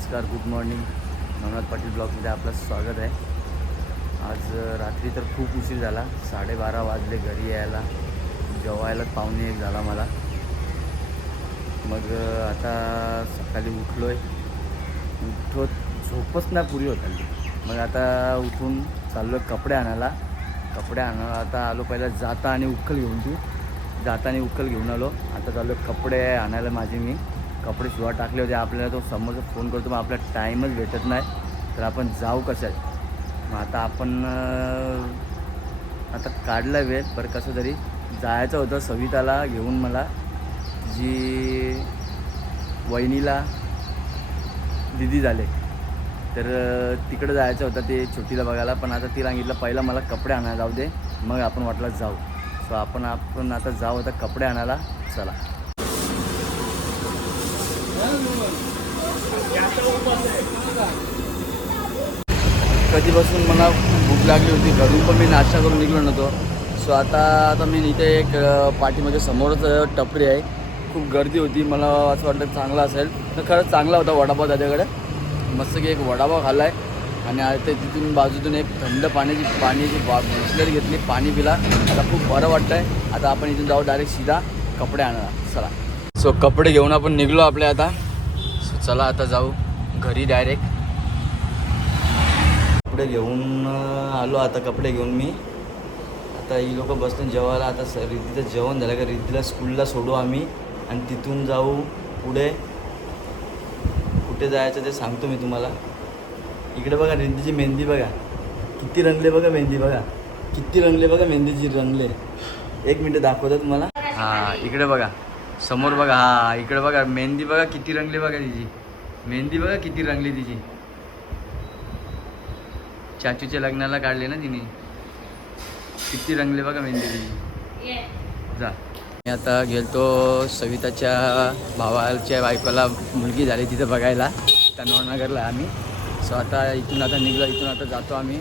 नमस्कार good morning Navnath Patil ब्लॉगमध्ये आपलं स्वागत आहे. आज रात्री तर खूप उशीर झाला. साडेबारा वाजले घरी यायला. जेवायला पाहुणे एक झाला मला. मग आता सकाळी उठलो आहे उठत झोपच नाही पुरी होत आली. मग आता उठून चाललो कपडे आणायला. कपडे आणायला आता आलो पहिला जाता आणि उक्कल घेऊन तू जाता आणि उक्कल घेऊन आलो. आता चाललो कपडे आणायला माझे मी. कपडे शिवा टाकले होते. आपल्याला तो समोर फोन करतो मग आपल्याला टाईमच भेटत नाही. तर आपण जाऊ कशात? मग आता आपण आता काढला वेळ पर कसं तरी जायचं होतं सविताला घेऊन मला जी वहिनीला दिदी झाले. तर तिकडं जायचं होतं ते छोटीला बघायला पण आता ती सांगितलं पहिला मला कपडे आणायला जाऊ दे मग आपण वाटलं जाऊ. सो आपण आपण आता जाऊ आता कपडे आणायला चला. कधीपासून मला भूक लागली होती घरून पण मी नाश्ता करून निघलो नव्हतो. सो आता आता मी इथे एक पाठीमध्ये समोरच टपरी आहे. खूप गर्दी होती मला असं वाटलं चांगला असेल. तर खरंच चांगला होता वडापाव त्याच्याकडे. मस्त की एक वडापाव खाल्ला आहे आणि आता ते तिथून बाजूतून एक थंड पाण्याची पाण्याची बा बिस्लरी घेतली पाणी पिला. आता खूप बरं वाटतं आहे आता आपण इथून जाऊ डायरेक्ट सीधा कपडे आणायला. चला. सो कपडे घेऊन आपण निघलो आपले आता. सो चला आता जाऊ. घरी डायरेक्ट कपडे घेऊन आलो आता कपडे घेऊन मी. आता ही लोक बसून जेवायला. आता स रिद्धीचं जेवण झालं का? रिद्धीला स्कूलला सोडू आम्ही. आणि तिथून जाऊ पुढे. कुठे जायचं ते सांगतो मी तुम्हाला. इकडे बघा रिद्धीची मेहंदी बघा. किती रंगले बघा मेहंदी बघा. किती रंगले बघा मेहंदीची रंगले. एक मिनटं दाखवतो तुम्हाला. हां इकडे बघा. समोर बघा हा इकडे बघा मेहंदी बघा किती रंगली बघा तिची. मेहंदी बघा किती रंगली तिची. चाचूच्या लग्नाला काढले ना तिने. किती रंगले बघा मेहंदी तिची. जा. मी आता गेलतो सविताच्या भावाच्या बायकोला मुलगी झाली तिथं बघायला तनवरनगरला आम्ही. सो आता इथून आता निघलो इथून आता जातो आम्ही.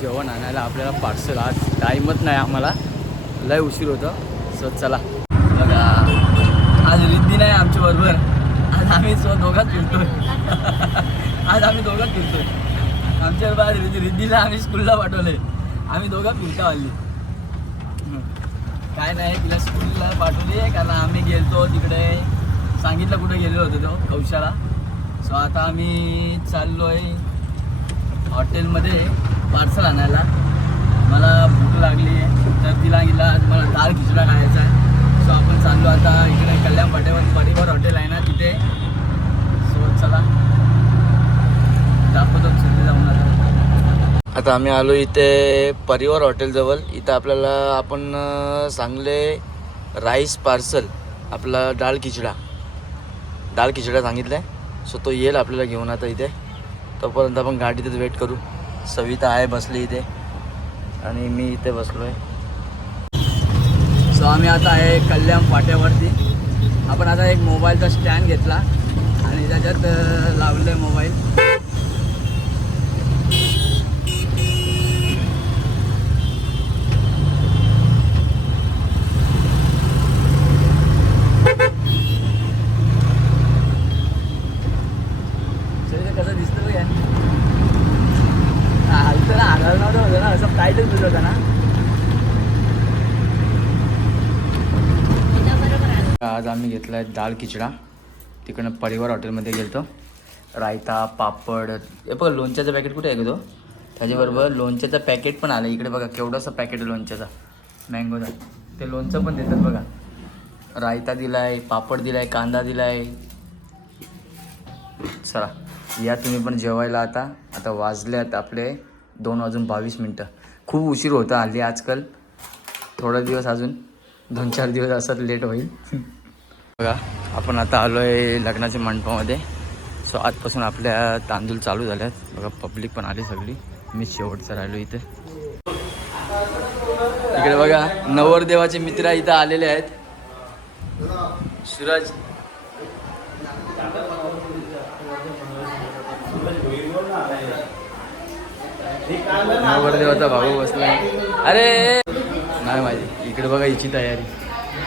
जेवण आणायला आपल्याला पार्सल आज टाईमच नाही आम्हाला. लय उशीर होतं. सो चला. नाही आमच्या बरोबर. आज आम्ही सो दोघात फिरतोय. आज आम्ही दोघात फिरतोय. आमच्या बरोबर रिद्धीला आम्ही स्कूलला पाठवले आम्ही दोघं फिरता आली काय नाही तिला स्कूलला पाठवली कारण आम्ही गेलतो तिकडे. सांगितलं कुठे गेलेलो होतो तो कौशाला. सो आता आम्ही चाललो आहे हॉटेलमध्ये पार्सल आणायला. मला भूक लागली आहे तर तिला गेला आज मला दाल खिचडा खायचा आहे. सो आपण चाललो आता. इकडे कल्याण पाट्यावर परिवार हॉटेल आहे ना तिथे. सो चला. दाखवतो तिथे जाऊन आता. आता आम्ही आलो इथे परिवार हॉटेलजवळ इथं आपल्याला आपण चांगले सांगले राईस पार्सल आपला डाळ खिचडा. डाळ खिचडा सांगितलं आहे सो तो येईल आपल्याला घेऊन आता इथे. तोपर्यंत आपण गाडीतच वेट करू. सविता आहे बसली इथे. आणि मी इथे बसलो आहे सो आम्ही आता आहे कल्याण फाट्यावरती. आपण आता एक मोबाईलचा स्टँड घेतला आणि त्याच्यात लावलं आहे मोबाईल शरीर कसं दिसतं बघ यार. हा, हलतं ना हागायला नव्हतं होतं ना असं टाईटच दिलं होतं ना आज आम्ही घेतला आहे दाल खिचडा. तिकडनं परिवार हॉटेलमध्ये गेलतो. रायता पापड हे बघा लोणच्याचं पॅकेट कुठे आहे तो? त्याच्याबरोबर लोणच्याचं पॅकेट पण आलं. इकडे बघा केवढंसं पॅकेट आहे लोणच्याचा. मँगोचा ते लोणचं पण देतात बघा. रायता दिला आहे पापड दिला आहे कांदा दिला आहे चला या तुम्ही पण जेवायला आता. आता वाजल्यात आपले दोन वाजून बावीस मिनटं. खूप उशीर होता हल्ली आजकाल. थोडा दिवस अजून दोन चार दिवस असत लेट होईल. बघा आपण आता आलो आहे लग्नाच्या मंडपामध्ये. सो आजपासून आपल्या तांदूळ चालू झाल्यात बघा पब्लिक पण आली सगळी. मी शेवटचं राहिलो इथे. इकडे बघा नवरदेवाचे मित्र इथं आलेले आहेत. सूरज. नवरदेवाचा भाऊ बसला अरे! नाही माझी इकडे बघा हिची तयारी.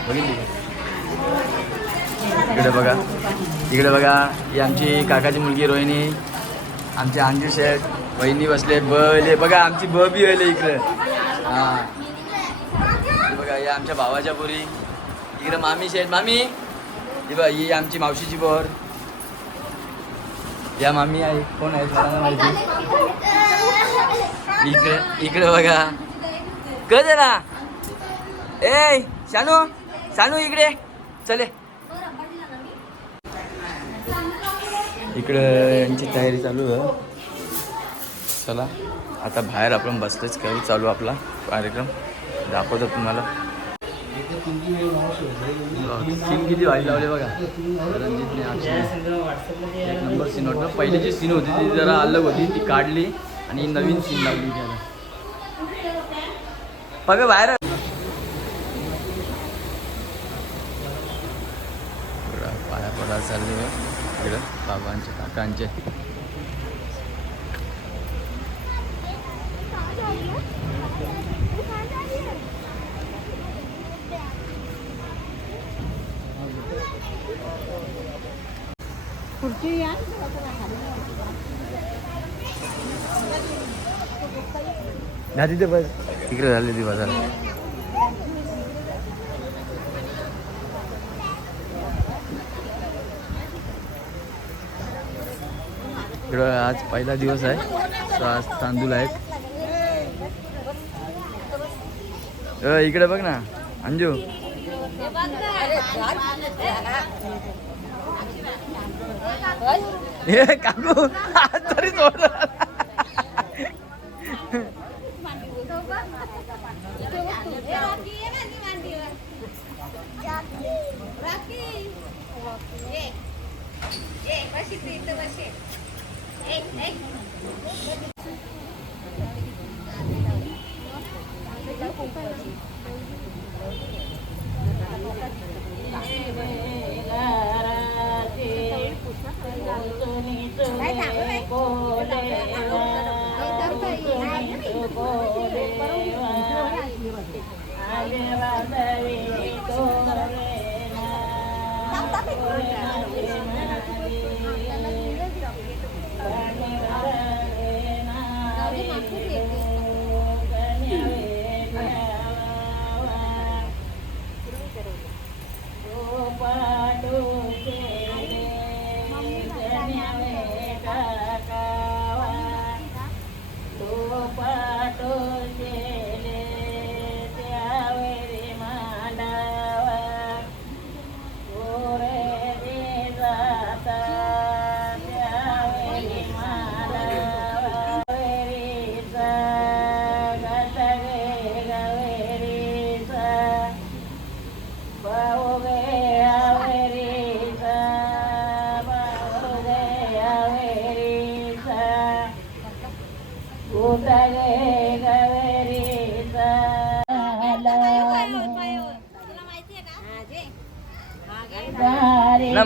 बघितली इकडे बघा. इकडे बघा ही आमची काकाची मुलगी रोहिणी आमचे अंजू शेठ बहिणी बसले बले बघा आमची ब बी आले इकडे. हा. बघा या आमच्या भावाच्या पोरी. इकडे मामी शेठ मामी. ही बघा ही आमची मावशीची बोर या मामी आहे कोण आहे? मला माहिती. इकडे इकडे बघा. कधी ना? ए शानू शानू इकडे. चले. इकडं यांची तयारी चालू आहे. चला आता बाहेर आपण बसलेच करू चालू आपला कार्यक्रम. दाखवतो तुम्हाला. सीन किती वाईट लावले बघा? रणजितने एक नंबर सीन होतं. पहिली जी सीन होती ती जरा अलग होती. ती काढली आणि नवीन सीन लावली त्याला. बघा बाहेर. पाया पडा चालले इकडं बाबांचे काकांचे ना तिथे बस तिकडे झाली ती बाजार इकडं आज पहिला दिवस आहे. तर आज तांदूळ आहेत. अ, इकडे बघ ना अंजू. हे काकू आज तरी जोर ना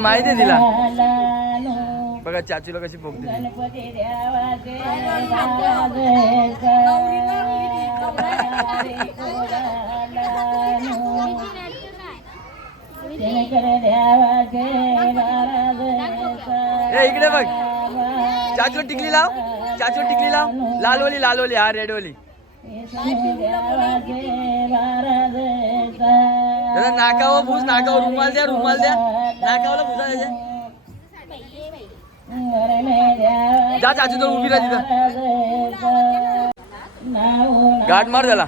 माहिती आहे तिला. बघा चाचूला कशी पोक दिली इकडे बघ. चाचूला टिकली लाव. चाचूला टिकली लाव. लालवली लालवली. हा रेडवली. दादा नाकावर भूस नाकावर रुमाल द्या रुमाल द्या. नाकावर भुसा द्या जा चाचू तर उभी राहा तिथं. गाठ मार त्याला.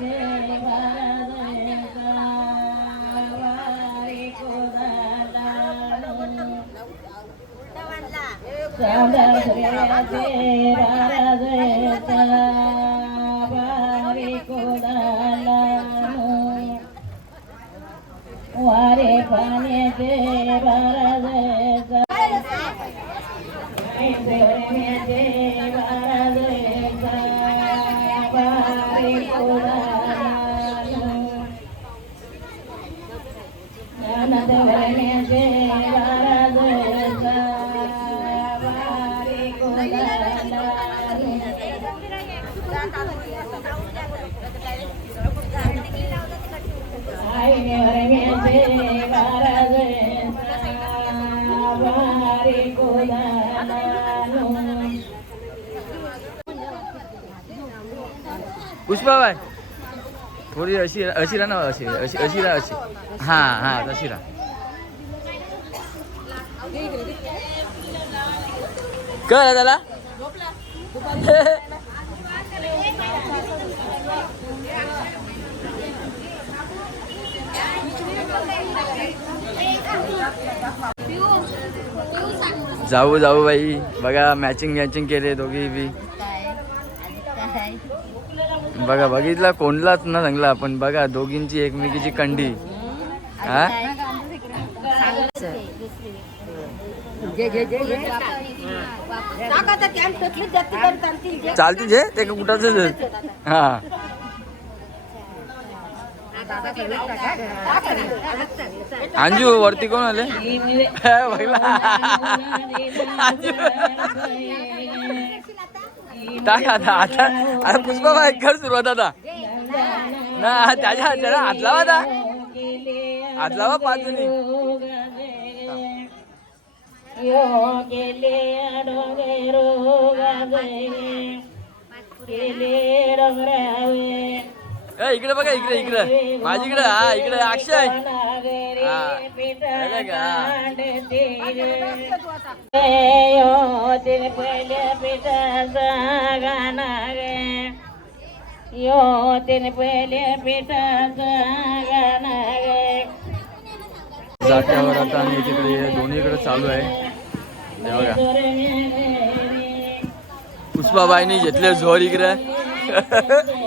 ಧನ್ಯತೆ ಭಾರತ ಧನ್ಯತೆ ಭಾರತ ಬಾರಿ ಜ್ಞಾನದ ಧನ್ಯತೆ ಭಾರತ ಬಾರಿ ಕುಲ पुष्पाबाई थोडी अशी अशी ना अशी अशी अशी अशी. हा हा तशी रा कर त्याला? जाऊ जाऊ बाई. बघा मॅचिंग मॅचिंग केले दोघी बी. बघा बघितला कोणलाच ना चांगला पण बघा दोघींची एकमेकीची कंडी. हा? चालतील जे ते कुठाच हा. अंजू वरती कोण आले? बघला टाक आता आता. आता पुष्पा बाई कर सुरुवात आता. ना त्याच्या त्याला हात लावा आता. हात लावा पाच जणी ए, इकडे बघा इकडे इकडे. माझीकडे हा इकडे अक्षय. हा. यो तिने पहिले गे यो तिने पहिल्या पिठाचा गाणा गे जात्यावर आता आणि तिकडे दोन्हीकडे चालू आहे. बघा. पुष्पाबाईनी घेतले झोर इकडे.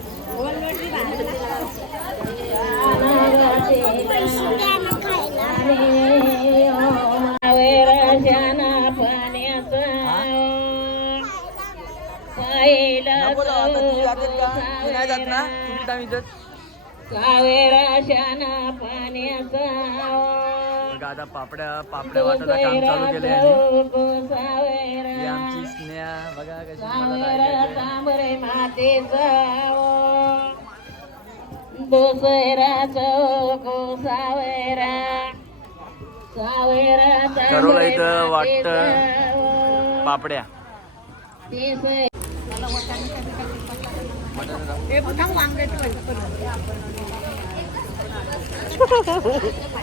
नाही जात ना तुम्ही टाइम इथं कावेराशाना पाण्याचा बघा आता पापड्या पापड्या वाटायला काम चालू केले यांनी. आमची स्नेहा बघा कशी. तांबरे मातेचा दुसऱ्याचा सावेरा. सावेरा इथं वाटतं पापड्या.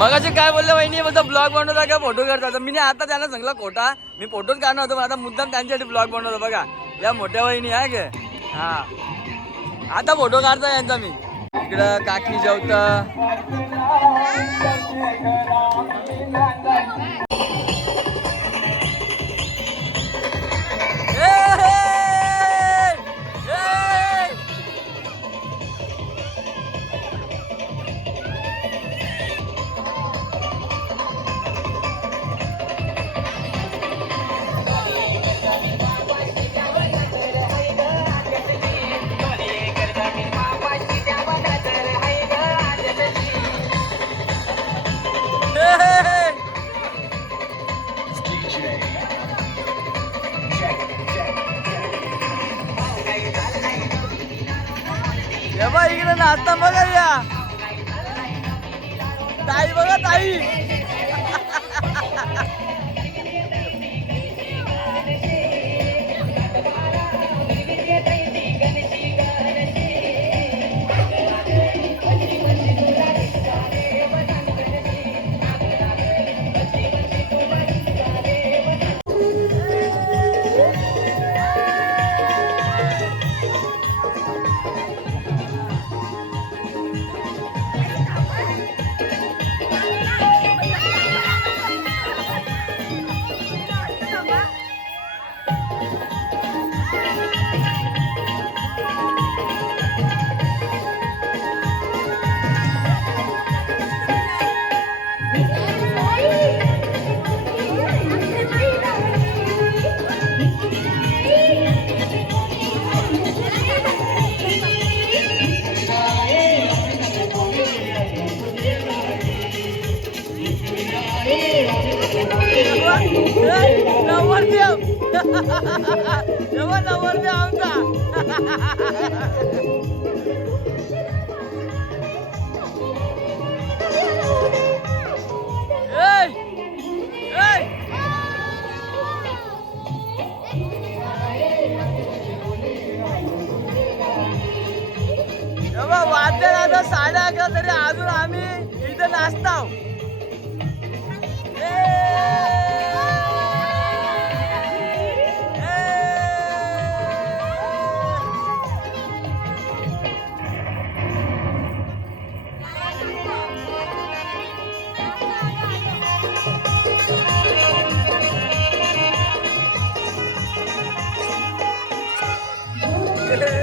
मगाशी काय बोलले वहिनी? बोलतो ब्लॉग बनवता का? फोटो करता. तर मी आता त्यांना सांगला खोटा मी फोटोच काढणार होतो आता मुद्दाम त्यांच्यासाठी ब्लॉग बनवतो बघा. या मोठ्या वहिनी आहे का हा. आता फोटो काढता यांचा मी. इकडं काकी जेवता. अकरा साडे अकरा तरी अजून आम्ही इथे नाचताव Yeah.